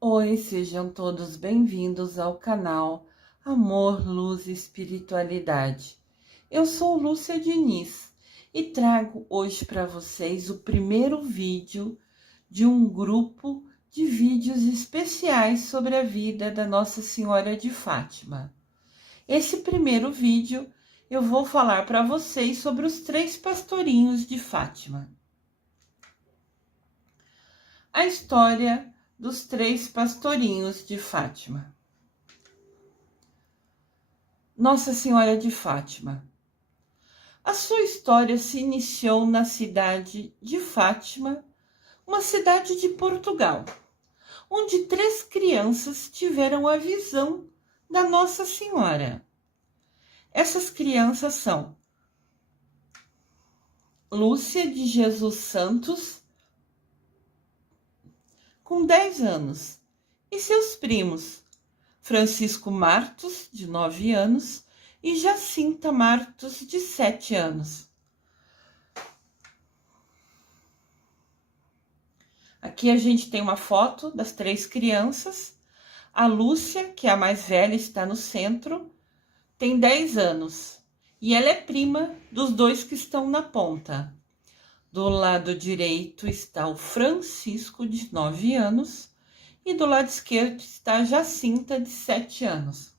Oi, sejam todos bem-vindos ao canal Amor, Luz e Espiritualidade. Eu sou Lúcia Diniz e trago hoje para vocês o primeiro vídeo de um grupo de vídeos especiais sobre a vida da Nossa Senhora de Fátima. Esse primeiro vídeo eu vou falar para vocês sobre os 3 pastorinhos de Fátima. A história dos 3 pastorinhos de Fátima. Nossa Senhora de Fátima. A sua história se iniciou na cidade de Fátima, uma cidade de Portugal, onde 3 crianças tiveram a visão da Nossa Senhora. Essas crianças são Lúcia de Jesus Santos, com 10 anos, e seus primos, Francisco Martos, de 9 anos, e Jacinta Martos, de 7 anos. Aqui a gente tem uma foto das 3 crianças. A Lúcia, que é a mais velha, está no centro, tem 10 anos. E ela é prima dos 2 que estão na ponta. Do lado direito está o Francisco, de 9 anos, e do lado esquerdo está a Jacinta, de 7 anos.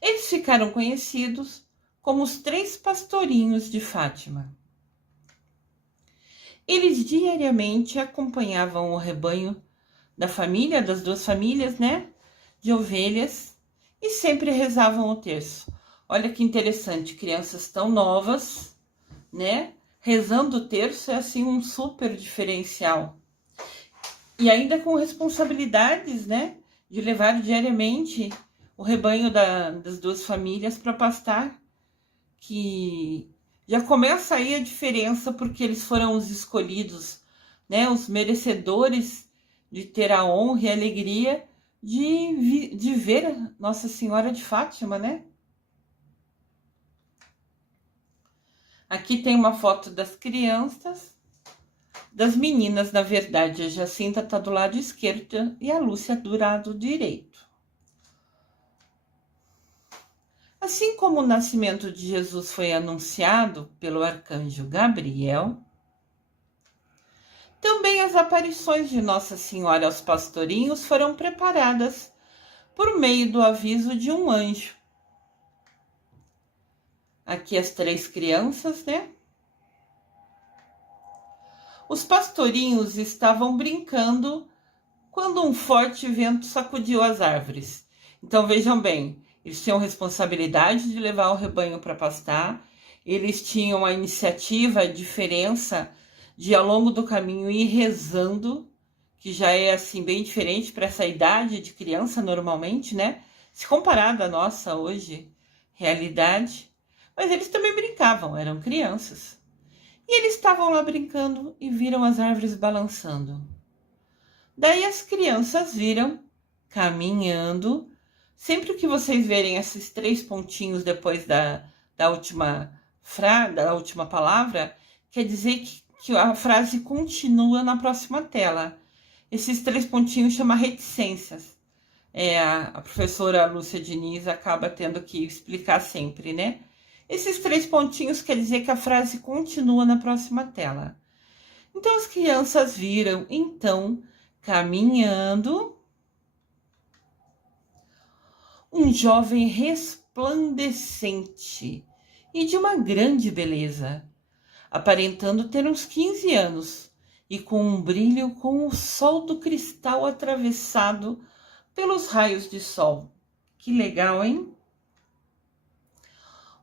Eles ficaram conhecidos como os 3 pastorinhos de Fátima. Eles diariamente acompanhavam o rebanho da família, das 2 famílias, né, de ovelhas, e sempre rezavam o terço. Olha que interessante, crianças tão novas, né, rezando o terço é assim um super diferencial. E ainda com responsabilidades, né, de levar diariamente o rebanho das 2 famílias para pastar, que já começa aí a diferença, porque eles foram os escolhidos, né, os merecedores de ter a honra e a alegria de ver Nossa Senhora de Fátima, né? Aqui tem uma foto das crianças, das meninas, na verdade. A Jacinta está do lado esquerdo e a Lúcia do lado direito. Assim como o nascimento de Jesus foi anunciado pelo arcanjo Gabriel, também as aparições de Nossa Senhora aos pastorinhos foram preparadas por meio do aviso de um anjo. Aqui as 3 crianças, né? Os pastorinhos estavam brincando quando um forte vento sacudiu as árvores. Então vejam bem, eles tinham responsabilidade de levar o rebanho para pastar, eles tinham a iniciativa, a diferença de ao longo do caminho ir rezando, que já é assim bem diferente para essa idade de criança normalmente, né? Se comparado à nossa hoje realidade. Mas eles também brincavam, eram crianças. E eles estavam lá brincando e viram as árvores balançando. Daí as crianças viram, caminhando. Sempre que vocês verem esses 3 pontinhos depois da última palavra, quer dizer que a frase continua na próxima tela. Esses 3 pontinhos chamam reticências. A professora Lúcia Diniz acaba tendo que explicar sempre, né? Esses 3 pontinhos quer dizer que a frase continua na próxima tela. Então as crianças viram, então, caminhando, um jovem resplandecente e de uma grande beleza, aparentando ter uns 15 anos e com um brilho como o sol do cristal atravessado pelos raios de sol. Que legal, hein?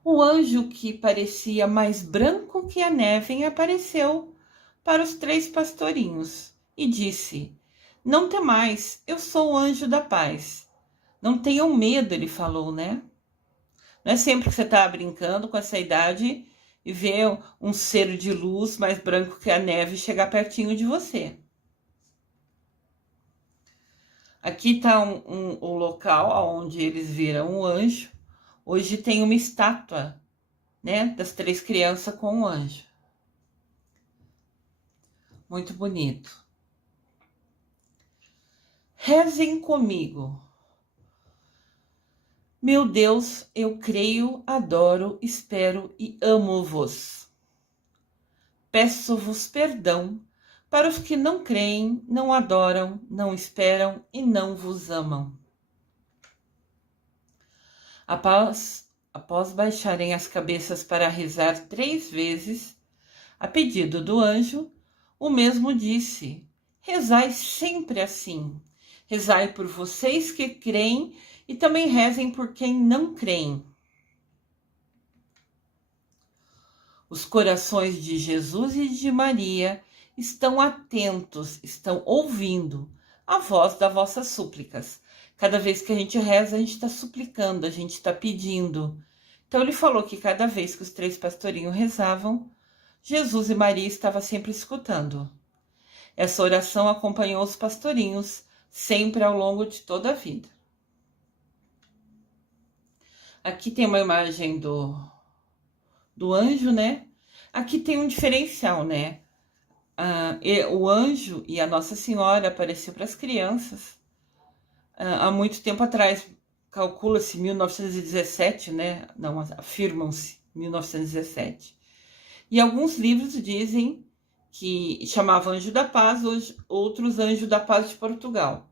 O anjo, que parecia mais branco que a neve, apareceu para os 3 pastorinhos e disse: "Não temais, eu sou o anjo da paz." Não tenham medo, ele falou, né? Não é sempre que você está brincando com essa idade e vê um ser de luz mais branco que a neve chegar pertinho de você. Aqui está o local onde eles viram o anjo. Hoje tem uma estátua, né, das 3 crianças com o anjo. Muito bonito. Rezem comigo. Meu Deus, eu creio, adoro, espero e amo-vos. Peço-vos perdão para os que não creem, não adoram, não esperam e não vos amam. Após baixarem as cabeças para rezar 3 vezes, a pedido do anjo, o mesmo disse: rezai sempre assim. Rezai por vocês que creem e também rezem por quem não creem. Os corações de Jesus e de Maria estão atentos, estão ouvindo a voz das vossas súplicas. Cada vez que a gente reza, a gente está suplicando, a gente está pedindo. Então ele falou que cada vez que os 3 pastorinhos rezavam, Jesus e Maria estavam sempre escutando. Essa oração acompanhou os pastorinhos sempre ao longo de toda a vida. Aqui tem uma imagem do anjo, né? Aqui tem um diferencial, né? O anjo e a Nossa Senhora apareceu para as crianças há muito tempo atrás. Calcula-se 1917, né? Não, afirmam-se 1917. E alguns livros dizem que chamava Anjo da Paz, outros Anjo da Paz de Portugal.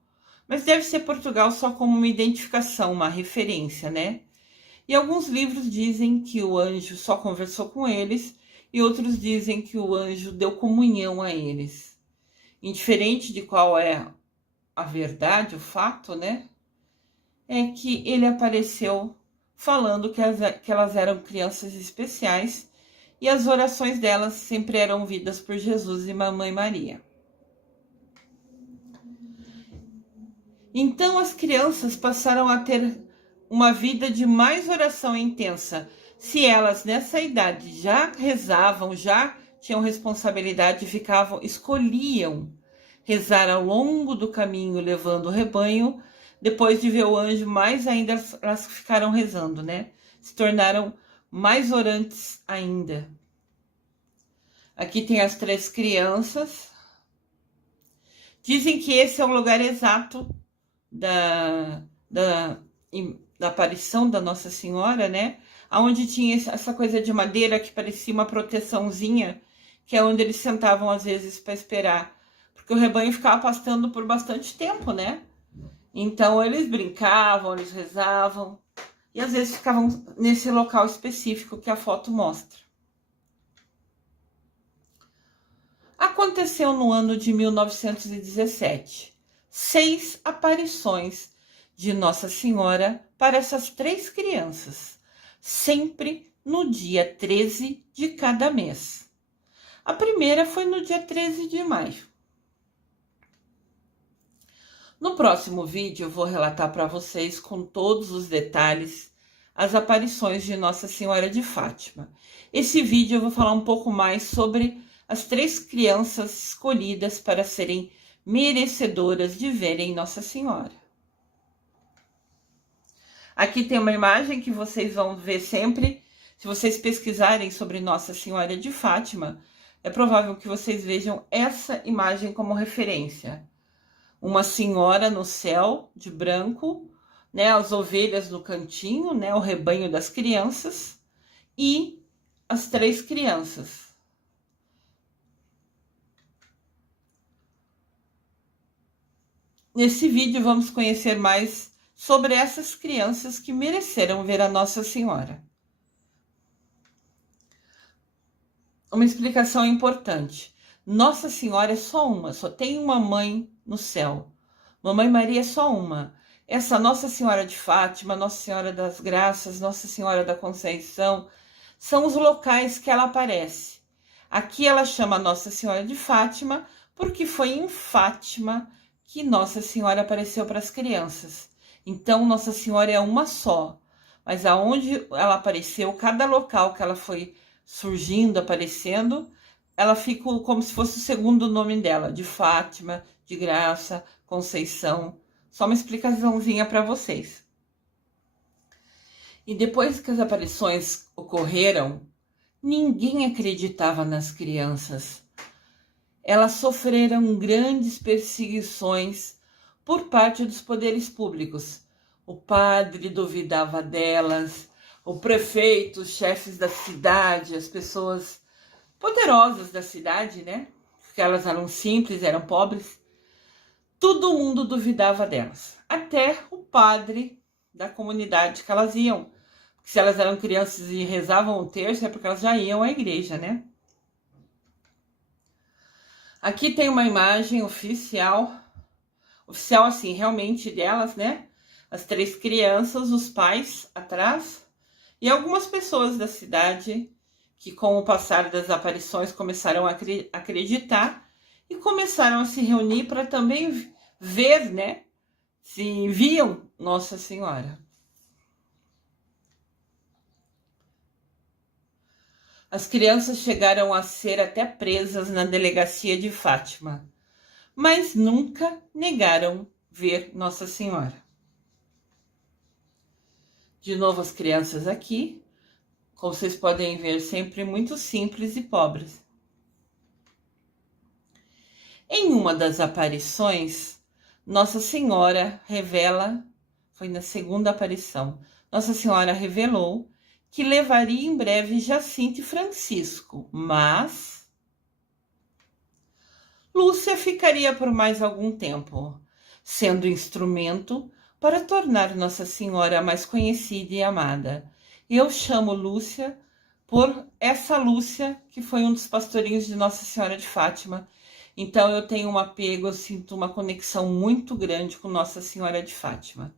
Mas deve ser Portugal só como uma identificação, uma referência, né? E alguns livros dizem que o anjo só conversou com eles e outros dizem que o anjo deu comunhão a eles. Indiferente de qual é a verdade, o fato, né? É que ele apareceu falando que elas eram crianças especiais e as orações delas sempre eram ouvidas por Jesus e Mamãe Maria. Então as crianças passaram a ter uma vida de mais oração intensa. Se elas nessa idade já rezavam, já tinham responsabilidade, escolhiam rezar ao longo do caminho levando o rebanho, depois de ver o anjo, mais ainda elas ficaram rezando, né? Se tornaram mais orantes ainda. Aqui tem as 3 crianças. Dizem que esse é o lugar exato da aparição da Nossa Senhora, né? Onde tinha essa coisa de madeira que parecia uma proteçãozinha, que é onde eles sentavam às vezes para esperar, porque o rebanho ficava pastando por bastante tempo, né? Então eles brincavam, eles rezavam e às vezes ficavam nesse local específico que a foto mostra. Aconteceu no ano de 1917, 6 aparições de Nossa Senhora para essas 3 crianças, sempre no dia 13 de cada mês. A primeira foi no dia 13 de maio. No próximo vídeo eu vou relatar para vocês com todos os detalhes as aparições de Nossa Senhora de Fátima. Esse vídeo eu vou falar um pouco mais sobre as 3 crianças escolhidas para serem merecedoras de verem Nossa Senhora. Aqui tem uma imagem que vocês vão ver sempre. Se vocês pesquisarem sobre Nossa Senhora de Fátima, é provável que vocês vejam essa imagem como referência. Uma senhora no céu, de branco, né, as ovelhas no cantinho, né, o rebanho das crianças, e as 3 crianças. Nesse vídeo vamos conhecer mais sobre essas crianças que mereceram ver a Nossa Senhora. Uma explicação importante. Nossa Senhora é só uma, só tem uma mãe no céu. Mamãe Maria é só uma. Essa Nossa Senhora de Fátima, Nossa Senhora das Graças, Nossa Senhora da Conceição, são os locais que ela aparece. Aqui ela chama Nossa Senhora de Fátima porque foi em Fátima que Nossa Senhora apareceu para as crianças. Então Nossa Senhora é uma só, mas aonde ela apareceu, cada local que ela foi surgindo, aparecendo, ela fica como se fosse o segundo nome dela, de Fátima, de Graça, Conceição. Só uma explicaçãozinha para vocês. E depois que as aparições ocorreram, ninguém acreditava nas crianças. Elas sofreram grandes perseguições por parte dos poderes públicos. O padre duvidava delas, o prefeito, os chefes da cidade, as pessoas poderosas da cidade, né? Porque elas eram simples, eram pobres. Todo mundo duvidava delas. Até o padre da comunidade que elas iam. Porque se elas eram crianças e rezavam o terço, é porque elas já iam à igreja, né? Aqui tem uma imagem oficial assim, realmente delas, né? As 3 crianças, os pais atrás e algumas pessoas da cidade que, com o passar das aparições, começaram a acreditar e começaram a se reunir para também ver, né? Se viam Nossa Senhora. As crianças chegaram a ser até presas na delegacia de Fátima, mas nunca negaram ver Nossa Senhora. De novo as crianças aqui, como vocês podem ver, sempre muito simples e pobres. Em uma das aparições, Nossa Senhora revela, foi na segunda aparição, Nossa Senhora revelou que levaria em breve Jacinta e Francisco, mas Lúcia ficaria por mais algum tempo, sendo instrumento para tornar Nossa Senhora mais conhecida e amada. Eu chamo Lúcia por essa Lúcia, que foi um dos pastorinhos de Nossa Senhora de Fátima. Então eu tenho um apego, eu sinto uma conexão muito grande com Nossa Senhora de Fátima.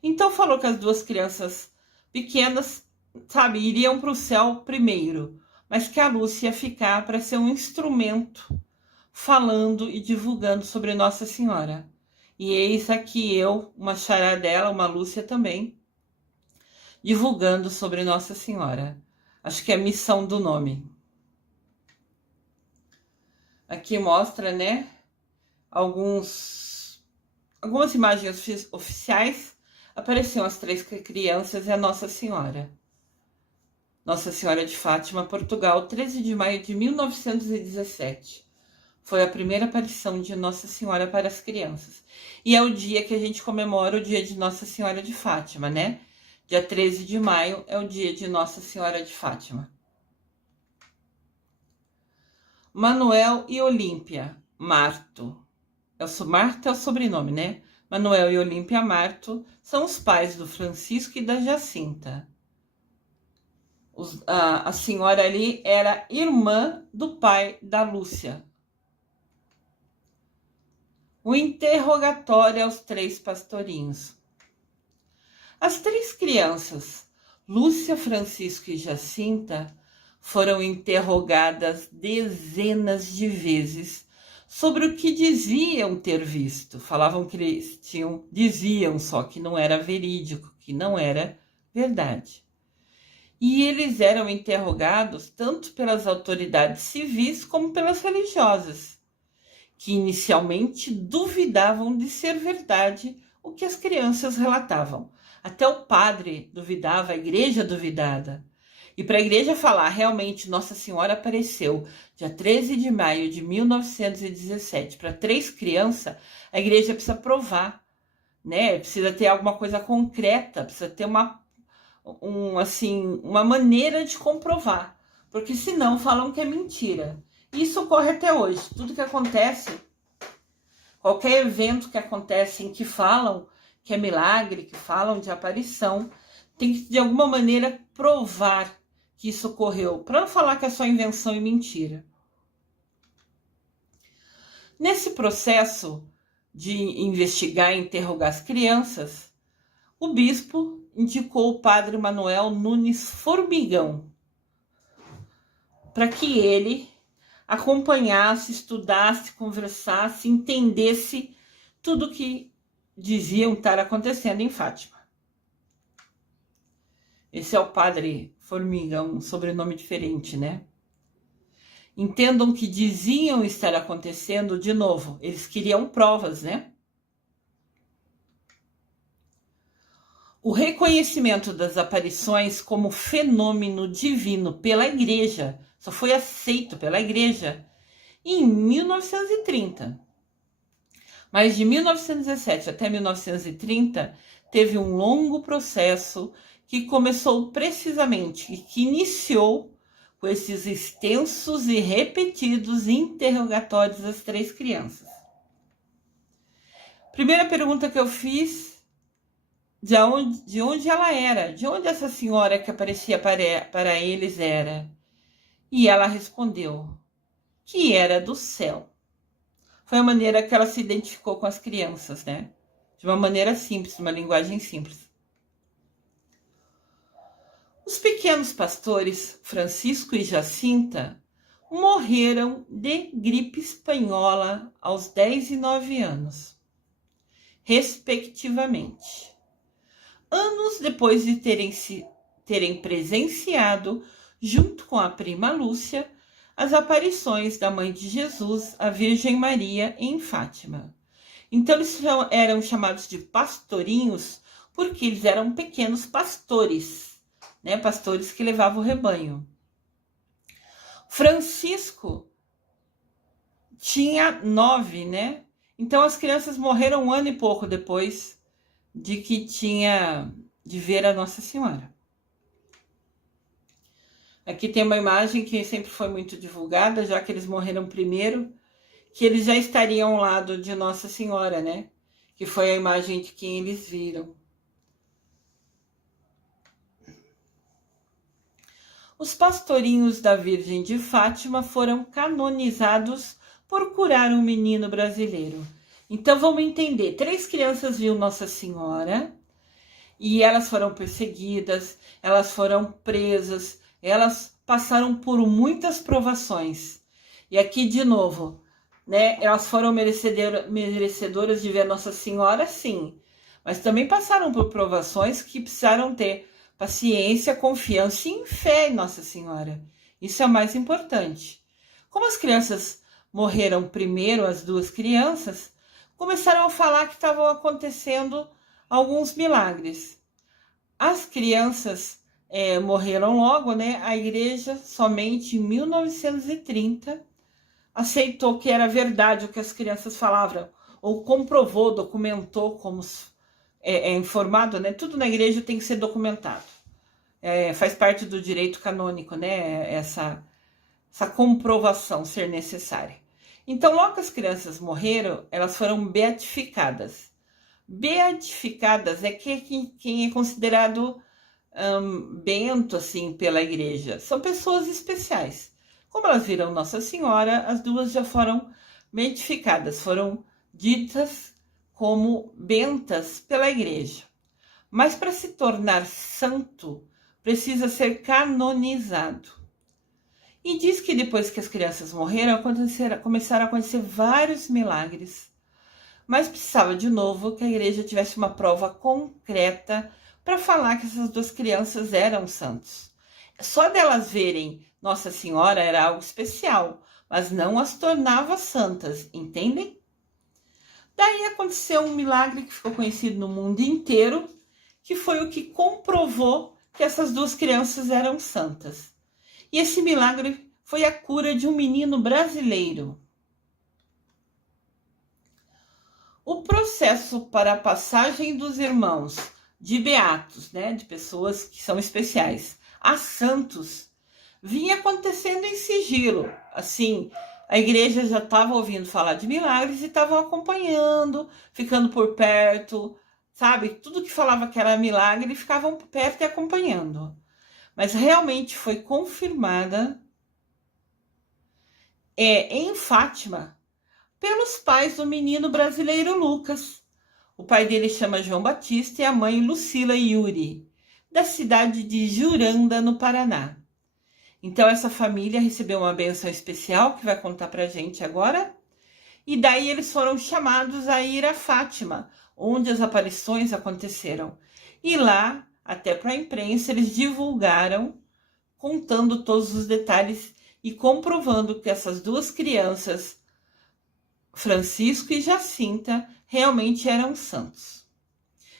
Então falou que as 2 crianças pequenas, sabe, iriam para o céu primeiro, mas que a Lúcia ia ficar para ser um instrumento falando e divulgando sobre Nossa Senhora. E eis aqui eu, uma xará dela, uma Lúcia também, divulgando sobre Nossa Senhora. Acho que é a missão do nome. Aqui mostra, né, algumas imagens oficiais. Apareciam as 3 crianças e a Nossa Senhora. Nossa Senhora de Fátima, Portugal, 13 de maio de 1917. Foi a primeira aparição de Nossa Senhora para as crianças. E é o dia que a gente comemora o dia de Nossa Senhora de Fátima, né? Dia 13 de maio é o dia de Nossa Senhora de Fátima. Manuel e Olímpia Marto. Marto é o sobrenome, né? Manuel e Olímpia Marto são os pais do Francisco e da Jacinta. A senhora ali era irmã do pai da Lúcia. O interrogatório aos 3 pastorinhos. As 3 crianças, Lúcia, Francisco e Jacinta, foram interrogadas dezenas de vezes sobre o que diziam ter visto. Falavam que eles diziam só que não era verídico, que não era verdade. E eles eram interrogados tanto pelas autoridades civis como pelas religiosas, que inicialmente duvidavam de ser verdade o que as crianças relatavam. Até o padre duvidava, a igreja duvidava. E para a igreja falar, realmente, Nossa Senhora apareceu dia 13 de maio de 1917 para 3 crianças, a igreja precisa provar, né? Precisa ter alguma coisa concreta, precisa ter uma maneira de comprovar. Porque senão falam que é mentira. Isso ocorre até hoje. Tudo que acontece, qualquer evento que acontece em que falam que é milagre, que falam de aparição, tem que de alguma maneira provar que isso ocorreu, para não falar que é só invenção e mentira. Nesse processo de investigar e interrogar as crianças, o bispo indicou o padre Manuel Nunes Formigão para que ele acompanhasse, estudasse, conversasse, entendesse tudo que diziam estar acontecendo em Fátima. Esse é o padre Formigão, um sobrenome diferente, né? Entendam que diziam estar acontecendo, de novo, eles queriam provas, né? O reconhecimento das aparições como fenômeno divino pela igreja só foi aceito pela igreja em 1930. Mas de 1917 até 1930, teve um longo processo que começou precisamente, que iniciou com esses extensos e repetidos interrogatórios às 3 crianças. Primeira pergunta que eu fiz, de onde ela era, de onde essa senhora que aparecia para eles era. E ela respondeu que era do céu. Foi a maneira que ela se identificou com as crianças, né? De uma maneira simples, uma linguagem simples. Os pequenos pastores Francisco e Jacinta morreram de gripe espanhola aos 10 e 9 anos, respectivamente. Anos depois de terem presenciado, junto com a prima Lúcia, as aparições da Mãe de Jesus, a Virgem Maria, em Fátima. Então eles eram chamados de pastorinhos porque eles eram pequenos pastores, né? Pastores que levavam o rebanho. Francisco tinha 9, né? Então as crianças morreram 1 ano e pouco depois de ver a Nossa Senhora. Aqui tem uma imagem que sempre foi muito divulgada, já que eles morreram primeiro, que eles já estariam ao lado de Nossa Senhora, né? Que foi a imagem de quem eles viram. Os pastorinhos da Virgem de Fátima foram canonizados por curar um menino brasileiro. Então vamos entender, 3 crianças viram Nossa Senhora e elas foram perseguidas, elas foram presas, elas passaram por muitas provações. E aqui de novo, né, elas foram merecedoras de ver Nossa Senhora, sim, mas também passaram por provações que precisaram ter paciência, confiança e fé em Nossa Senhora. Isso é o mais importante. Como as crianças morreram primeiro, as 2 crianças, começaram a falar que estavam acontecendo alguns milagres. As crianças morreram logo, né? A igreja somente em 1930 aceitou que era verdade o que as crianças falavam, ou comprovou, documentou, como informado, né? Tudo na igreja tem que ser documentado. Faz parte do direito canônico, né? Essa comprovação ser necessária. Então, logo que as crianças morreram, elas foram beatificadas. Beatificadas é quem é considerado bento, assim, pela igreja. São pessoas especiais. Como elas viram Nossa Senhora, as 2 já foram beatificadas, foram ditas como bentas pela igreja. Mas para se tornar santo, precisa ser canonizado. E diz que depois que as crianças morreram, começaram a acontecer vários milagres. Mas precisava de novo que a igreja tivesse uma prova concreta para falar que essas 2 crianças eram santos. Só delas verem Nossa Senhora era algo especial, mas não as tornava santas, entendem? Daí aconteceu um milagre que ficou conhecido no mundo inteiro, que foi o que comprovou que essas 2 crianças eram santas. E esse milagre foi a cura de um menino brasileiro. O processo para a passagem dos irmãos de beatos, né, de pessoas que são especiais, a santos, vinha acontecendo em sigilo. Assim, a igreja já estava ouvindo falar de milagres e estavam acompanhando, ficando por perto, sabe? Tudo que falava que era milagre, ficavam perto e acompanhando. Mas realmente foi confirmada em Fátima pelos pais do menino brasileiro Lucas. O pai dele chama João Batista e a mãe Lucila Yuri, da cidade de Juranda, no Paraná. Então essa família recebeu uma bênção especial que vai contar pra gente agora. E daí eles foram chamados a ir a Fátima, onde as aparições aconteceram. E lá, até para a imprensa, eles divulgaram, contando todos os detalhes e comprovando que essas 2 crianças, Francisco e Jacinta, realmente eram santos.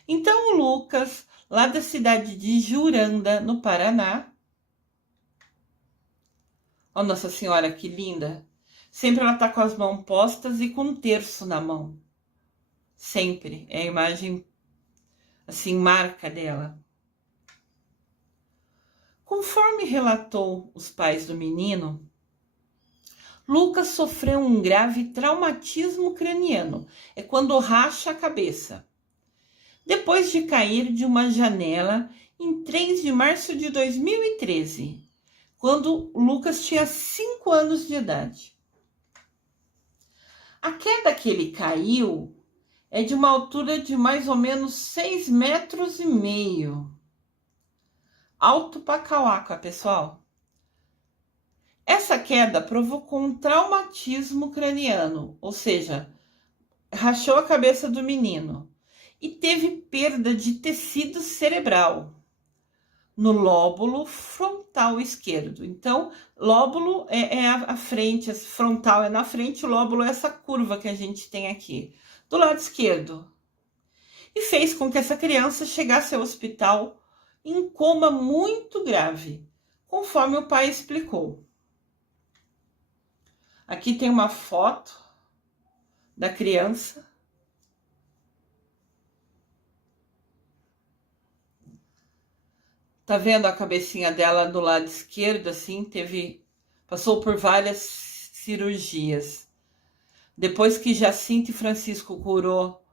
Então o Lucas, lá da cidade de Juranda, no Paraná, ó Nossa Senhora, que linda! Sempre ela tá com as mãos postas e com um terço na mão. sempre. É a imagem, assim, marca dela. Conforme relatou os pais do menino, Lucas sofreu um grave traumatismo craniano. É quando racha a cabeça. Depois de cair de uma janela em 3 de março de 2013, quando Lucas tinha 5 anos de idade. A queda que ele caiu é de uma altura de mais ou menos 6,5 metros. Alto pra cauaca, pessoal. Essa queda provocou um traumatismo craniano, ou seja, rachou a cabeça do menino e teve perda de tecido cerebral no lóbulo frontal esquerdo. Então, lóbulo é a frente, frontal é na frente, o lóbulo é essa curva que a gente tem aqui, do lado esquerdo. E fez com que essa criança chegasse ao hospital em coma muito grave, conforme o pai explicou. Aqui tem uma foto da criança. Tá vendo a cabecinha dela do lado esquerdo, assim, passou por várias cirurgias. Depois que Jacinto e Francisco curou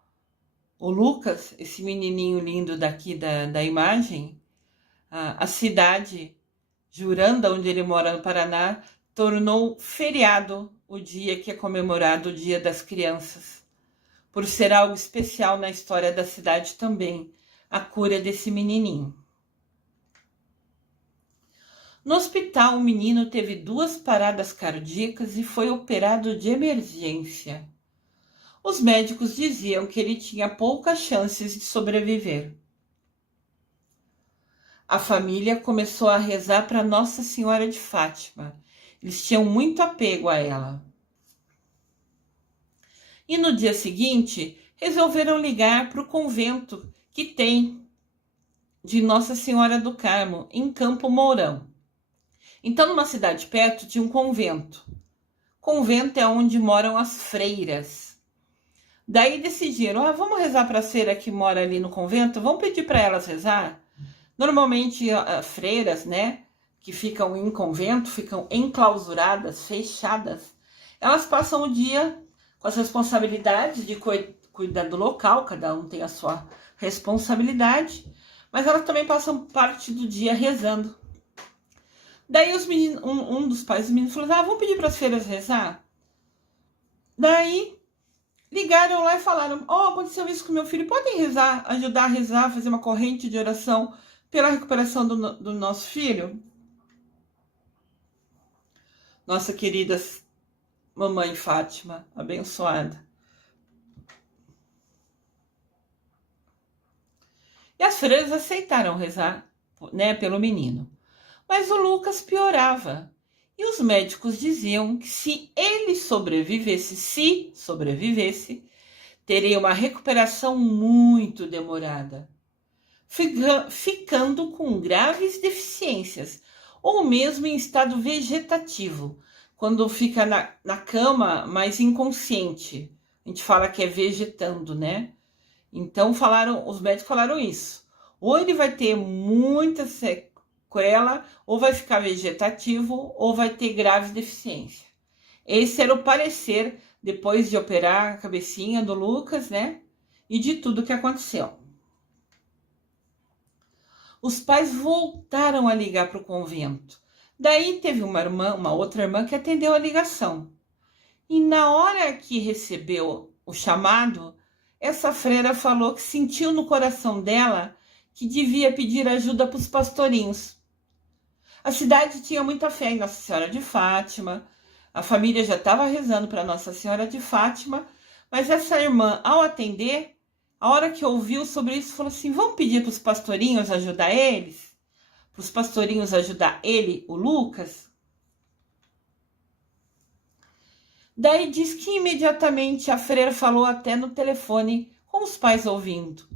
o Lucas, esse menininho lindo daqui da imagem, a cidade, Juranda, onde ele mora no Paraná, tornou feriado o dia que é comemorado o Dia das Crianças, por ser algo especial na história da cidade também, a cura desse menininho. No hospital, o menino teve 2 paradas cardíacas e foi operado de emergência. Os médicos diziam que ele tinha poucas chances de sobreviver. A família começou a rezar para Nossa Senhora de Fátima. Eles tinham muito apego a ela. E no dia seguinte, resolveram ligar para o convento que tem de Nossa Senhora do Carmo, em Campo Mourão. Então, numa cidade perto, tinha um convento. Convento é onde moram as freiras. Daí decidiram, vamos rezar para a freira que mora ali no convento? Vamos pedir para elas rezar? Normalmente, freiras, né, que ficam em convento, ficam enclausuradas, fechadas. Elas passam o dia com as responsabilidades de cuidar do local, cada um tem a sua responsabilidade, mas elas também passam parte do dia rezando. Daí os meninos, um dos pais dos meninos falou, vamos pedir para as freiras rezar? Daí ligaram lá e falaram, aconteceu isso com meu filho, podem rezar, ajudar a rezar, fazer uma corrente de oração pela recuperação do nosso filho? Nossa querida mamãe Fátima, abençoada. E as freiras aceitaram rezar, né, pelo menino. Mas o Lucas piorava. E os médicos diziam que se ele sobrevivesse, teria uma recuperação muito demorada, ficando com graves deficiências, ou mesmo em estado vegetativo, quando fica na cama, mas inconsciente. A gente fala que é vegetando, né? Então os médicos falaram isso. Ou ele vai ter muita sequela, ou vai ficar vegetativo, ou vai ter grave deficiência. Esse era o parecer depois de operar a cabecinha do Lucas, né? E de tudo que aconteceu. Os pais voltaram a ligar para o convento. Daí teve uma outra irmã que atendeu a ligação. E na hora que recebeu o chamado, essa freira falou que sentiu no coração dela que devia pedir ajuda para os pastorinhos. A cidade tinha muita fé em Nossa Senhora de Fátima, a família já estava rezando para Nossa Senhora de Fátima, mas essa irmã, ao atender, a hora que ouviu sobre isso, falou assim, vamos pedir para os pastorinhos ajudar eles? Para os pastorinhos ajudar ele, o Lucas? Daí diz que imediatamente a freira falou até no telefone, com os pais ouvindo.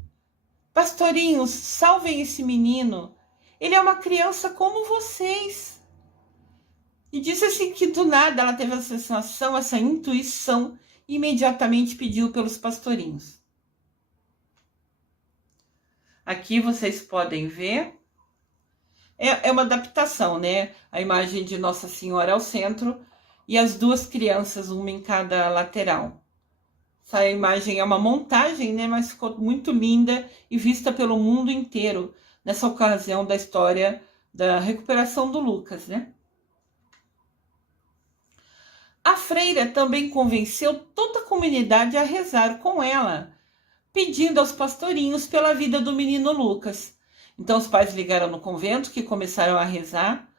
Pastorinhos, salvem esse menino. Ele é uma criança como vocês. E disse assim que do nada ela teve essa sensação, essa intuição, e imediatamente pediu pelos pastorinhos. Aqui vocês podem ver, é uma adaptação, né? A imagem de Nossa Senhora ao centro e as duas crianças, uma em cada lateral. Essa imagem é uma montagem, né? Mas ficou muito linda e vista pelo mundo inteiro nessa ocasião da história da recuperação do Lucas, né? A freira também convenceu toda a comunidade a rezar com ela, pedindo aos pastorinhos pela vida do menino Lucas. Então os pais ligaram no convento, que começaram a rezar.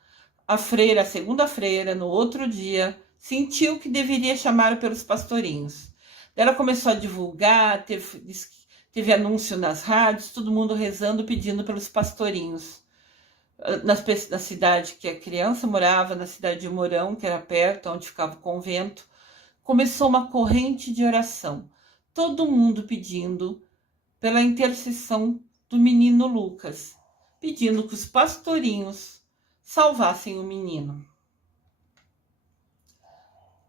A freira, a segunda freira, no outro dia, sentiu que deveria chamar pelos pastorinhos. Ela começou a divulgar, teve anúncio nas rádios, todo mundo rezando, pedindo pelos pastorinhos. Na cidade que a criança morava, na cidade de Mourão, que era perto, onde ficava o convento, começou uma corrente de oração. Todo mundo pedindo pela intercessão do menino Lucas, pedindo que os pastorinhos salvassem o menino.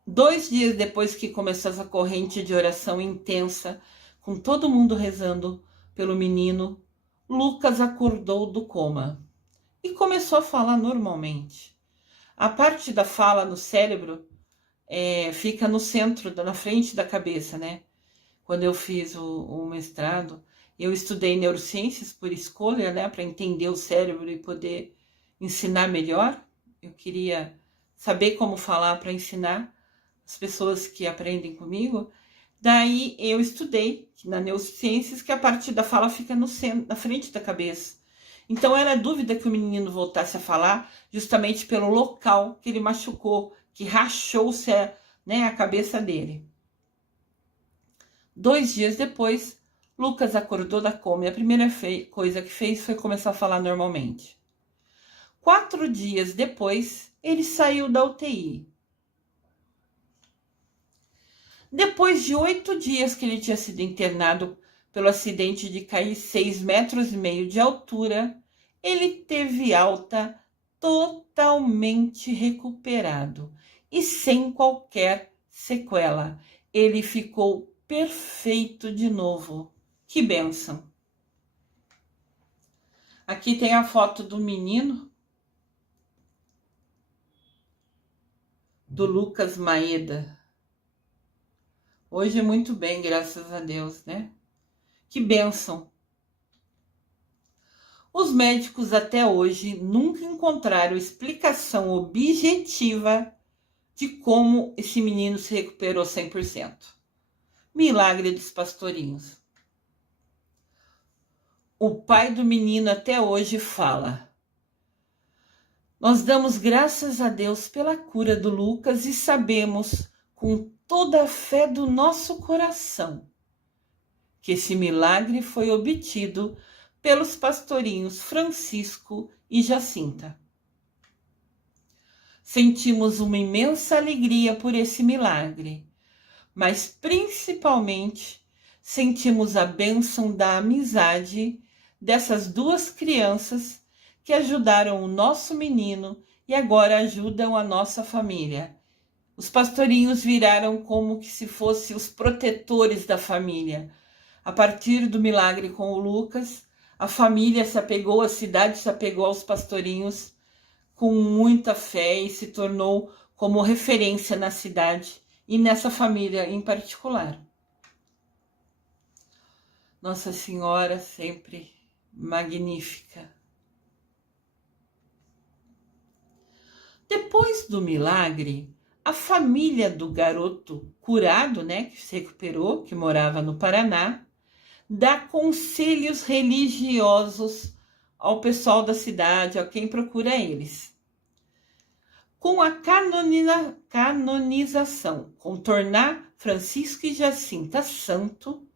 2 dias depois que começou essa corrente de oração intensa, com todo mundo rezando pelo menino, Lucas acordou do coma e começou a falar normalmente. A parte da fala no cérebro fica no centro, na frente da cabeça, né? Quando eu fiz o mestrado, eu estudei neurociências por escolha, né? Para entender o cérebro e poder ensinar melhor. Eu queria saber como falar para ensinar as pessoas que aprendem comigo. Daí eu estudei na neurociências que a parte da fala fica no centro, na frente da cabeça. Então era dúvida que o menino voltasse a falar justamente pelo local que ele machucou, que rachou-se a cabeça dele. 2 dias depois, Lucas acordou da coma e a primeira coisa que fez foi começar a falar normalmente. 4 dias depois, ele saiu da UTI. Depois de 8 dias que ele tinha sido internado pelo acidente de cair 6,5 metros de altura, ele teve alta totalmente recuperado e sem qualquer sequela. Ele ficou perfeito de novo. Que bênção! Aqui tem a foto do menino, do Lucas Maeda. Hoje muito bem, graças a Deus, né? Que bênção! Os médicos até hoje nunca encontraram explicação objetiva de como esse menino se recuperou 100%. Milagre dos pastorinhos. O pai do menino até hoje fala: nós damos graças a Deus pela cura do Lucas e sabemos com toda a fé do nosso coração que esse milagre foi obtido pelos pastorinhos Francisco e Jacinta. Sentimos uma imensa alegria por esse milagre, mas principalmente sentimos a bênção da amizade dessas 2 crianças que ajudaram o nosso menino e agora ajudam a nossa família. Os pastorinhos viraram como que se fossem os protetores da família. A partir do milagre com o Lucas, a família se apegou, a cidade se apegou aos pastorinhos com muita fé e se tornou como referência na cidade e nessa família em particular. Nossa Senhora sempre magnífica. Depois do milagre, a família do garoto curado, né, que se recuperou, que morava no Paraná, dá conselhos religiosos ao pessoal da cidade, a quem procura eles. Com a canonização, com tornar Francisco e Jacinta santo,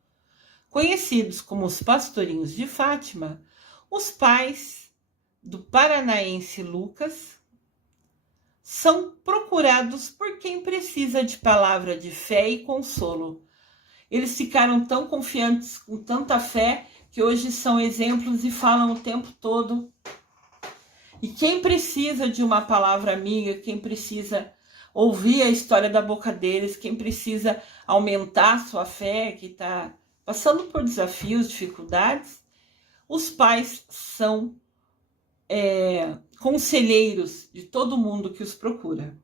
conhecidos como os pastorinhos de Fátima, os pais do paranaense Lucas são procurados por quem precisa de palavra de fé e consolo. Eles ficaram tão confiantes, com tanta fé, que hoje são exemplos e falam o tempo todo. E quem precisa de uma palavra amiga, quem precisa ouvir a história da boca deles, quem precisa aumentar a sua fé, que está passando por desafios, dificuldades, Os pais são conselheiros de todo mundo que os procura.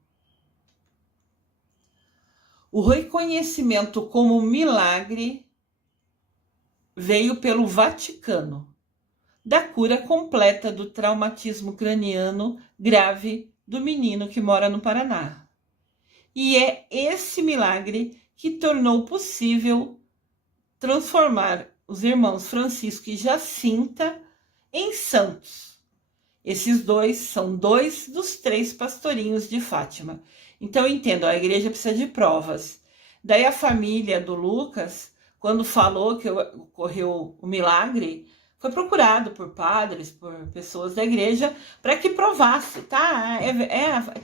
O reconhecimento como milagre veio pelo Vaticano, da cura completa do traumatismo craniano grave do menino que mora no Paraná. E é esse milagre que tornou possível transformar os irmãos Francisco e Jacinta em santos. Esses dois são 2 dos 3 pastorinhos de Fátima. Então, entendo, a igreja precisa de provas. Daí a família do Lucas, quando falou que ocorreu o milagre, foi procurado por padres, por pessoas da igreja, para que provasse, tá?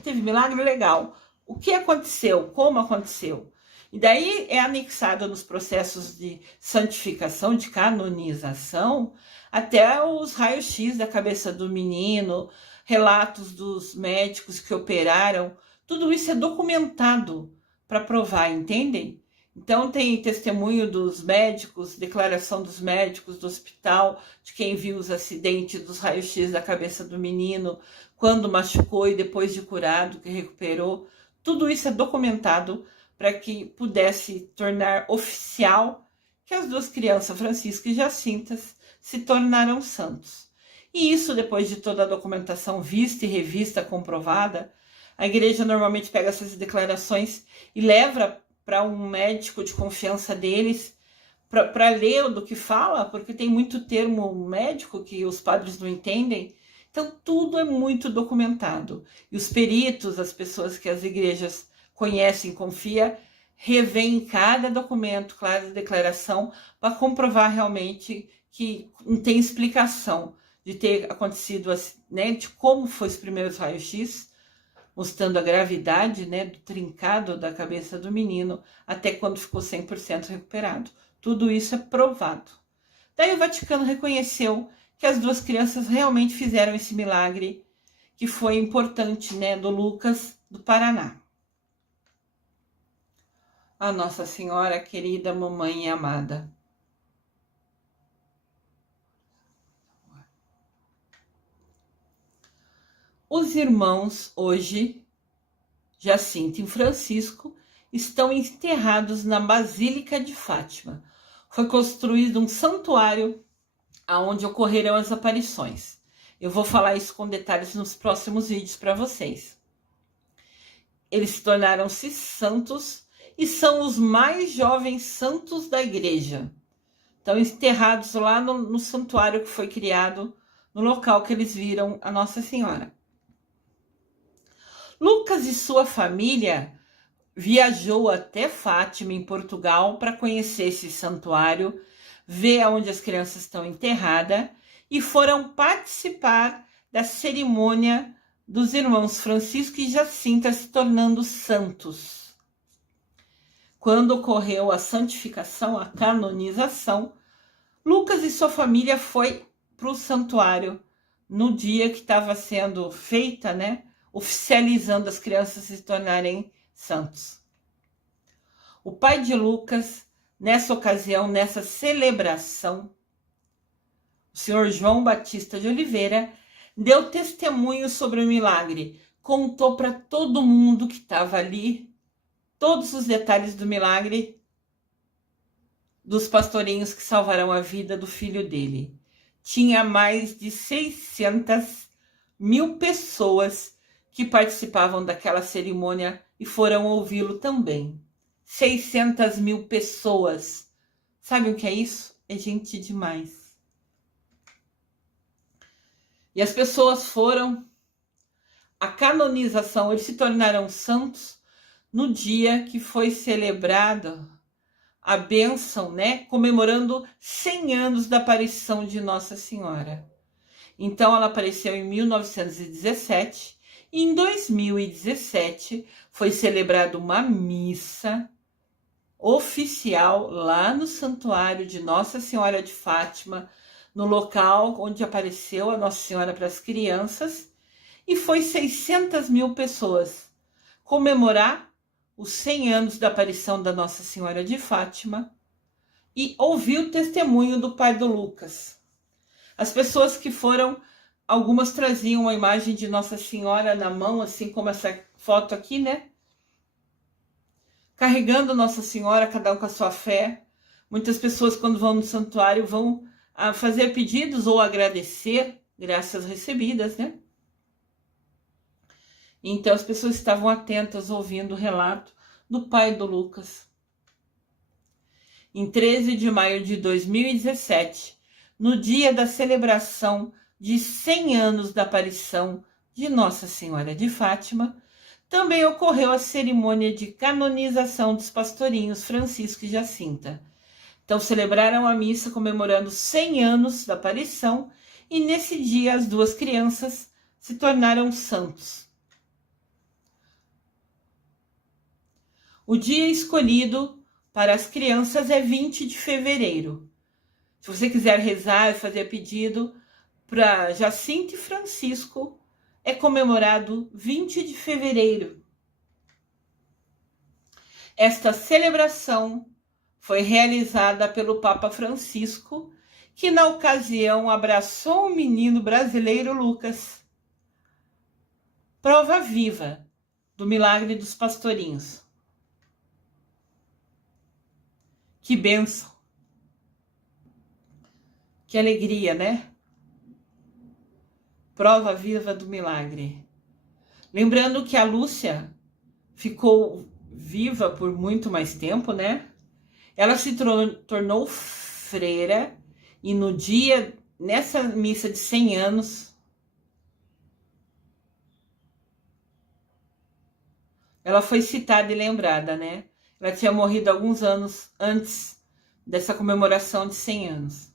Teve milagre, legal. O que aconteceu? Como aconteceu? E daí é anexado nos processos de santificação, de canonização, até os raios-x da cabeça do menino, relatos dos médicos que operaram, tudo isso é documentado para provar, entendem? Então tem testemunho dos médicos, declaração dos médicos do hospital, de quem viu os acidentes dos raios-x da cabeça do menino, quando machucou e depois de curado, que recuperou. Tudo isso é documentado para que pudesse tornar oficial que as 2 crianças, Francisca e Jacinta, se tornaram santos. E isso, depois de toda a documentação vista e revista, comprovada, a igreja normalmente pega essas declarações e leva para um médico de confiança deles para ler do que fala, porque tem muito termo médico que os padres não entendem. Então, tudo é muito documentado. E os peritos, as pessoas que as igrejas conhecem, confia, revêem cada documento, cada declaração, para comprovar realmente que não tem explicação de ter acontecido, né, de como foi os primeiros raios-x, mostrando a gravidade, né, do trincado da cabeça do menino, até quando ficou 100% recuperado. Tudo isso é provado. Daí o Vaticano reconheceu que as 2 crianças realmente fizeram esse milagre, que foi importante, né, do Lucas, do Paraná. A Nossa Senhora, querida mamãe amada. Os irmãos hoje, Jacinta e Francisco, estão enterrados na Basílica de Fátima. Foi construído um santuário onde ocorreram as aparições. Eu vou falar isso com detalhes nos próximos vídeos para vocês. Eles tornaram-se santos e são os mais jovens santos da igreja. Estão enterrados lá no santuário que foi criado, no local que eles viram a Nossa Senhora. Lucas e sua família viajou até Fátima, em Portugal, para conhecer esse santuário, ver onde as crianças estão enterradas e foram participar da cerimônia dos irmãos Francisco e Jacinta se tornando santos. Quando ocorreu a santificação, a canonização, Lucas e sua família foi para o santuário no dia que estava sendo feita, né, oficializando as crianças se tornarem santos. O pai de Lucas, nessa ocasião, nessa celebração, o senhor João Batista de Oliveira, deu testemunho sobre o milagre, contou para todo mundo que estava ali todos os detalhes do milagre dos pastorinhos que salvarão a vida do filho dele. Tinha mais de 600.000 pessoas que participavam daquela cerimônia e foram ouvi-lo também. 600.000 pessoas. Sabe o que é isso? É gente demais. E as pessoas foram. A canonização, eles se tornaram santos no dia que foi celebrado a bênção, né? Comemorando 100 anos da aparição de Nossa Senhora. Então, ela apareceu em 1917 e em 2017 foi celebrada uma missa oficial lá no Santuário de Nossa Senhora de Fátima, no local onde apareceu a Nossa Senhora para as crianças, e foi 600.000 pessoas comemorar os 100 anos da aparição da Nossa Senhora de Fátima e ouvir o testemunho do pai do Lucas. As pessoas que foram, algumas traziam uma imagem de Nossa Senhora na mão, assim como essa foto aqui, né? Carregando Nossa Senhora, cada um com a sua fé. Muitas pessoas, quando vão no santuário, vão fazer pedidos ou agradecer graças recebidas, né? Então as pessoas estavam atentas ouvindo o relato do pai do Lucas. Em 13 de maio de 2017, no dia da celebração de 100 anos da aparição de Nossa Senhora de Fátima, também ocorreu a cerimônia de canonização dos pastorinhos Francisco e Jacinta. Então celebraram a missa comemorando 100 anos da aparição e nesse dia as duas crianças se tornaram santos. O dia escolhido para as crianças é 20 de fevereiro. Se você quiser rezar e fazer pedido para Jacinta e Francisco, é comemorado 20 de fevereiro. Esta celebração foi realizada pelo Papa Francisco, que na ocasião abraçou o menino brasileiro Lucas. Prova viva do milagre dos pastorinhos. Que bênção! Que alegria, né? Prova viva do milagre. Lembrando que a Lúcia ficou viva por muito mais tempo, né? Ela se tornou freira e no dia, nessa missa de 100 anos, ela foi citada e lembrada, né? Ela tinha morrido alguns anos antes dessa comemoração de 100 anos.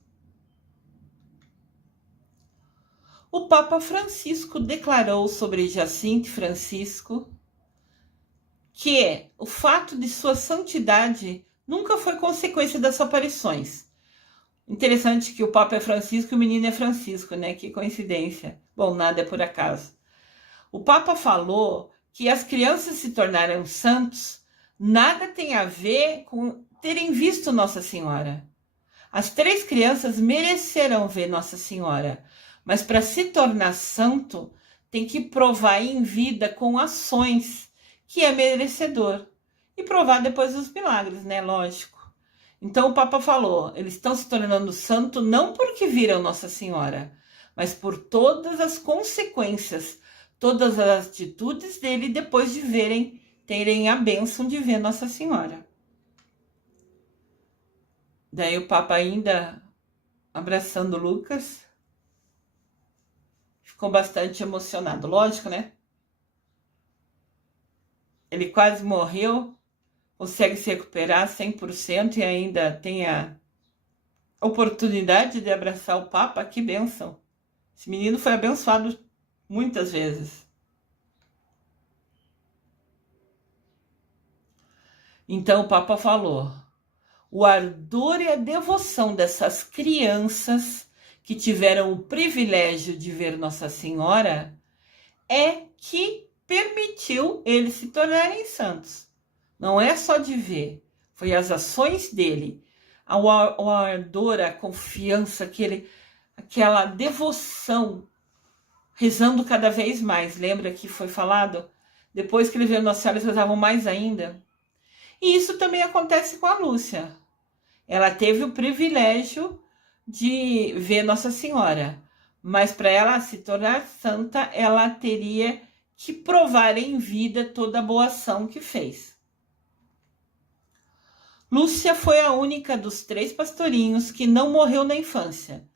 O Papa Francisco declarou sobre Jacinta e Francisco que o fato de sua santidade nunca foi consequência das aparições. Interessante que o Papa é Francisco e o menino é Francisco, né? Que coincidência. Bom, nada é por acaso. O Papa falou que as crianças se tornaram santos, nada tem a ver com terem visto Nossa Senhora. As 3 crianças mereceram ver Nossa Senhora, mas para se tornar santo, tem que provar em vida com ações que é merecedor. E provar depois os milagres, né? Lógico. Então o Papa falou, eles estão se tornando santo não porque viram Nossa Senhora, mas por todas as consequências, todas as atitudes dele depois de terem a bênção de ver Nossa Senhora. Daí o Papa ainda abraçando Lucas, ficou bastante emocionado, lógico, né? Ele quase morreu, consegue se recuperar 100% e ainda tem a oportunidade de abraçar o Papa. Que bênção! Esse menino foi abençoado muitas vezes. Então o Papa falou, o ardor e a devoção dessas crianças que tiveram o privilégio de ver Nossa Senhora é que permitiu eles se tornarem santos. Não é só de ver, foi as ações dele, o ardor, a confiança, aquela devoção, rezando cada vez mais. Lembra que foi falado? Depois que ele viu Nossa Senhora, eles rezavam mais ainda. E isso também acontece com a Lúcia. Ela teve o privilégio de ver Nossa Senhora, mas para ela se tornar santa, ela teria que provar em vida toda a boa ação que fez. Lúcia foi a única dos 3 pastorinhos que não morreu na infância.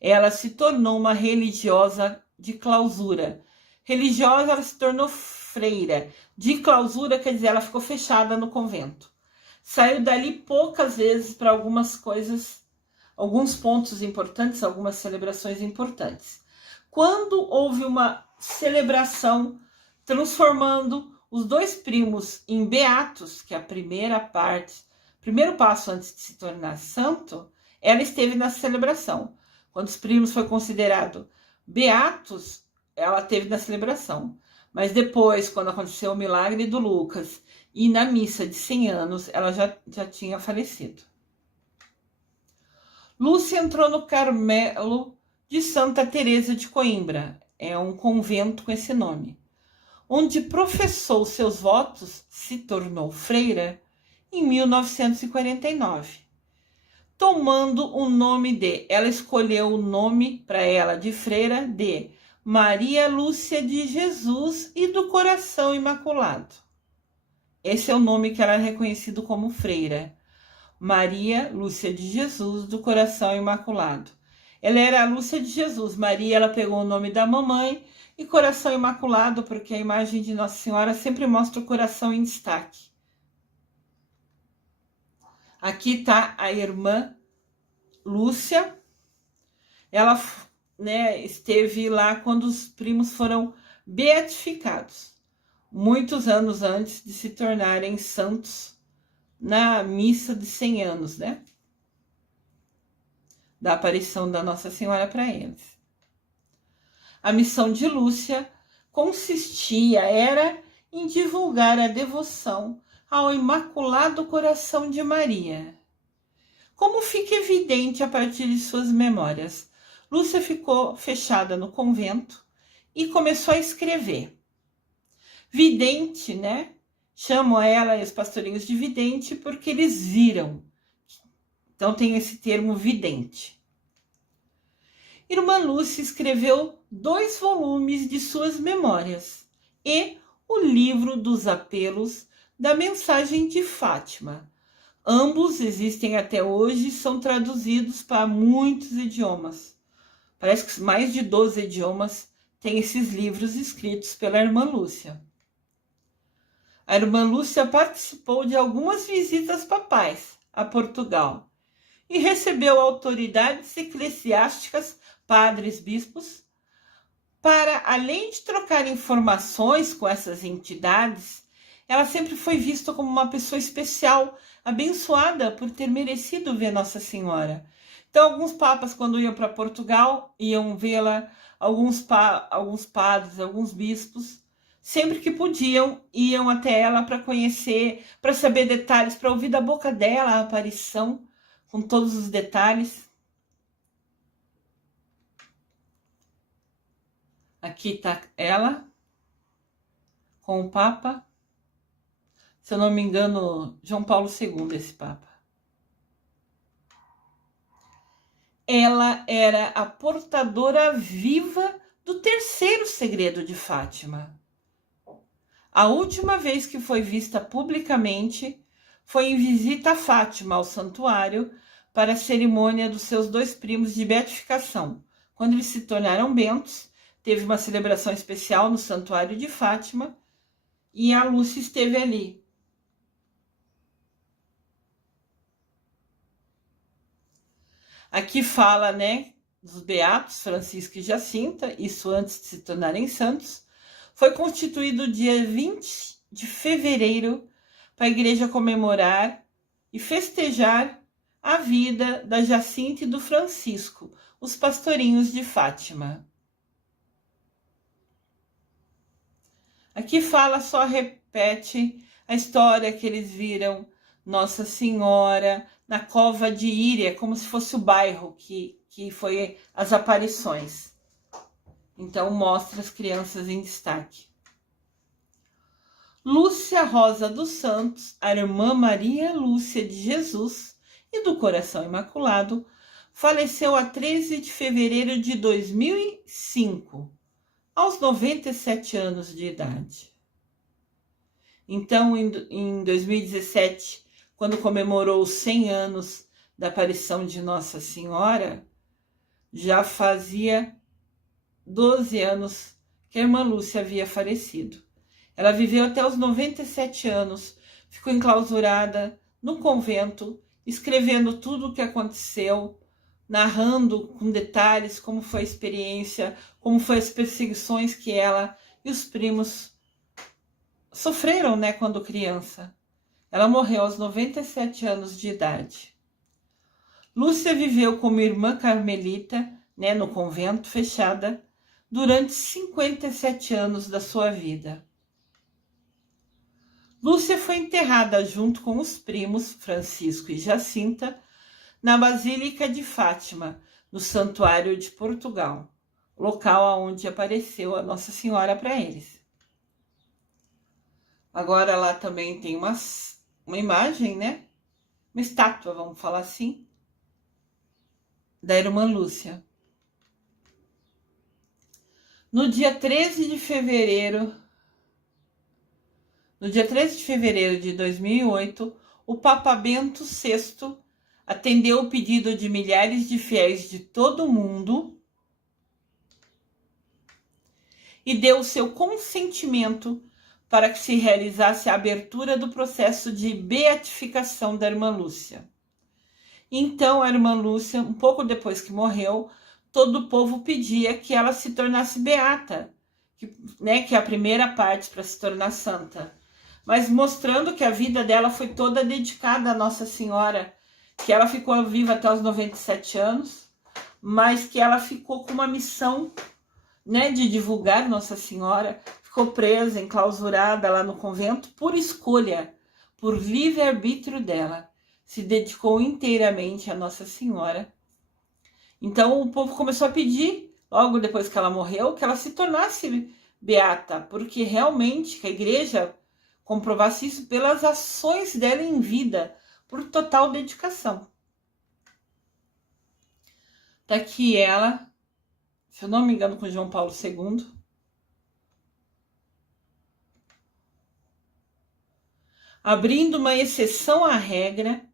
Ela se tornou uma religiosa de clausura. Religiosa, ela se tornou freira. De clausura, quer dizer, ela ficou fechada no convento. Saiu dali poucas vezes para algumas coisas, alguns pontos importantes, algumas celebrações importantes. Quando houve uma celebração transformando os 2 primos em beatos, que é a primeiro passo antes de se tornar santo, ela esteve na celebração. Quando os primos foi considerado beatos, ela esteve na celebração. Mas depois, quando aconteceu o milagre do Lucas e na missa de 100 anos, ela já tinha falecido. Lúcia entrou no Carmelo de Santa Teresa de Coimbra, é um convento com esse nome, onde professou seus votos, se tornou freira em 1949, tomando o nome ela escolheu o nome para ela de freira de Maria Lúcia de Jesus e do Coração Imaculado. Esse é o nome que ela é reconhecido como freira. Maria Lúcia de Jesus do Coração Imaculado. Ela era a Lúcia de Jesus. Maria, ela pegou o nome da mamãe, e Coração Imaculado, porque a imagem de Nossa Senhora sempre mostra o coração em destaque. Aqui está a irmã Lúcia. Ela, esteve lá quando os primos foram beatificados, muitos anos antes de se tornarem santos, na missa de 100 anos, da aparição da Nossa Senhora para eles. A missão de Lúcia era em divulgar a devoção ao Imaculado Coração de Maria. Como fica evidente a partir de suas memórias, Lúcia ficou fechada no convento e começou a escrever. Vidente, Chamam ela e os pastorinhos de vidente porque eles viram. Então tem esse termo vidente. Irmã Lúcia escreveu 2 volumes de suas memórias e o livro dos apelos da mensagem de Fátima. Ambos existem até hoje e são traduzidos para muitos idiomas. Parece que mais de 12 idiomas têm esses livros escritos pela irmã Lúcia. A irmã Lúcia participou de algumas visitas papais a Portugal e recebeu autoridades eclesiásticas, padres, bispos, para, além de trocar informações com essas entidades, ela sempre foi vista como uma pessoa especial, abençoada por ter merecido ver Nossa Senhora. Então, alguns papas, quando iam para Portugal, iam vê-la, alguns padres, alguns bispos, sempre que podiam, iam até ela para conhecer, para saber detalhes, para ouvir da boca dela a aparição, com todos os detalhes. Aqui está ela, com o Papa. Se eu não me engano, João Paulo II, esse Papa. Ela era a portadora viva do 3º segredo de Fátima. A última vez que foi vista publicamente foi em visita a Fátima, ao santuário, para a cerimônia dos seus 2 primos de beatificação. Quando eles se tornaram bentos, teve uma celebração especial no santuário de Fátima e a Lúcia esteve ali. Aqui fala, dos beatos Francisco e Jacinta, isso antes de se tornarem santos. Foi constituído dia 20 de fevereiro para a igreja comemorar e festejar a vida da Jacinta e do Francisco, os pastorinhos de Fátima. Aqui fala, só repete a história que eles viram Nossa Senhora na Cova de Íria, como se fosse o bairro que foi as aparições. Então, mostra as crianças em destaque. Lúcia Rosa dos Santos, a irmã Maria Lúcia de Jesus e do Coração Imaculado, faleceu a 13 de fevereiro de 2005, aos 97 anos de idade. Então, em 2017, quando comemorou os 100 anos da aparição de Nossa Senhora, já fazia 12 anos que a irmã Lúcia havia falecido. Ela viveu até os 97 anos, ficou enclausurada no convento, escrevendo tudo o que aconteceu, narrando com detalhes como foi a experiência, como foi as perseguições que ela e os primos sofreram, quando criança. Ela morreu aos 97 anos de idade. Lúcia viveu como irmã carmelita, no convento fechada, durante 57 anos da sua vida. Lúcia foi enterrada junto com os primos Francisco e Jacinta na Basílica de Fátima, no Santuário de Portugal, local onde apareceu a Nossa Senhora para eles. Agora lá também tem uma imagem, né? Uma estátua, vamos falar assim, da irmã Lúcia. No dia 13 de fevereiro de 2008, o Papa Bento VI atendeu o pedido de milhares de fiéis de todo o mundo e deu seu consentimento para que se realizasse a abertura do processo de beatificação da irmã Lúcia. Então, a irmã Lúcia, um pouco depois que morreu, todo o povo pedia que ela se tornasse beata, que é a primeira parte para se tornar santa. Mas mostrando que a vida dela foi toda dedicada à Nossa Senhora, que ela ficou viva até os 97 anos, mas que ela ficou com uma missão, de divulgar Nossa Senhora, ficou presa, enclausurada lá no convento por escolha, por livre-arbítrio dela, se dedicou inteiramente a Nossa Senhora. Então o povo começou a pedir, logo depois que ela morreu, que ela se tornasse beata, porque realmente que a igreja comprovasse isso pelas ações dela em vida, por total dedicação. Tá aqui ela, se eu não me engano, com João Paulo II. Abrindo uma exceção à regra.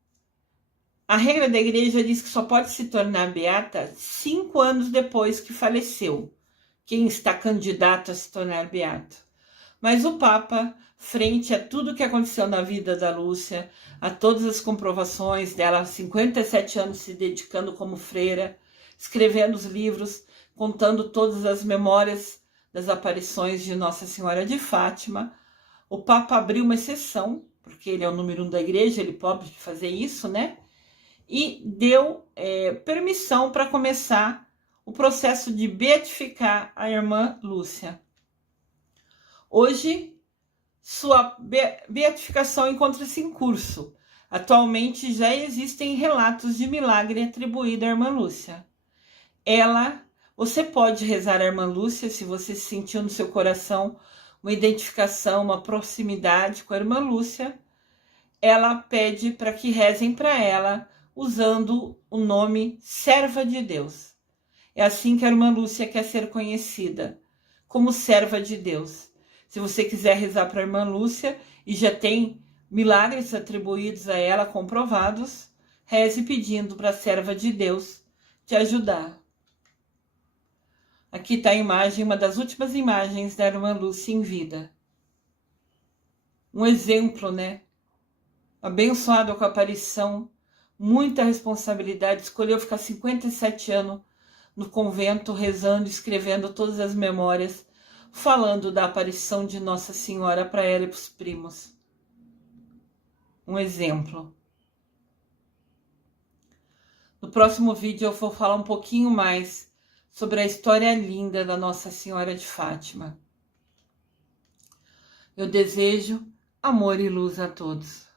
A regra da igreja diz que só pode se tornar beata 5 anos depois que faleceu quem está candidato a se tornar beato. Mas o Papa, frente a tudo que aconteceu na vida da Lúcia, a todas as comprovações dela, 57 anos se dedicando como freira, escrevendo os livros, contando todas as memórias das aparições de Nossa Senhora de Fátima, o Papa abriu uma exceção, porque ele é o número 1 da igreja, ele pode fazer isso, e deu permissão para começar o processo de beatificar a irmã Lúcia. Hoje, sua beatificação encontra-se em curso. Atualmente já existem relatos de milagre atribuído à irmã Lúcia. Você pode rezar a irmã Lúcia se você sentiu no seu coração uma identificação, uma proximidade com a irmã Lúcia. Ela pede para que rezem para ela usando o nome Serva de Deus. É assim que a irmã Lúcia quer ser conhecida, como Serva de Deus. Se você quiser rezar para a irmã Lúcia e já tem milagres atribuídos a ela comprovados, reze pedindo para a Serva de Deus te ajudar. Aqui está a imagem, uma das últimas imagens da irmã Lúcia em vida. Um exemplo, abençoado com a aparição, muita responsabilidade, escolheu ficar 57 anos no convento, rezando, escrevendo todas as memórias, falando da aparição de Nossa Senhora para ela e para os primos. Um exemplo. No próximo vídeo eu vou falar um pouquinho mais sobre a história linda da Nossa Senhora de Fátima. Eu desejo amor e luz a todos.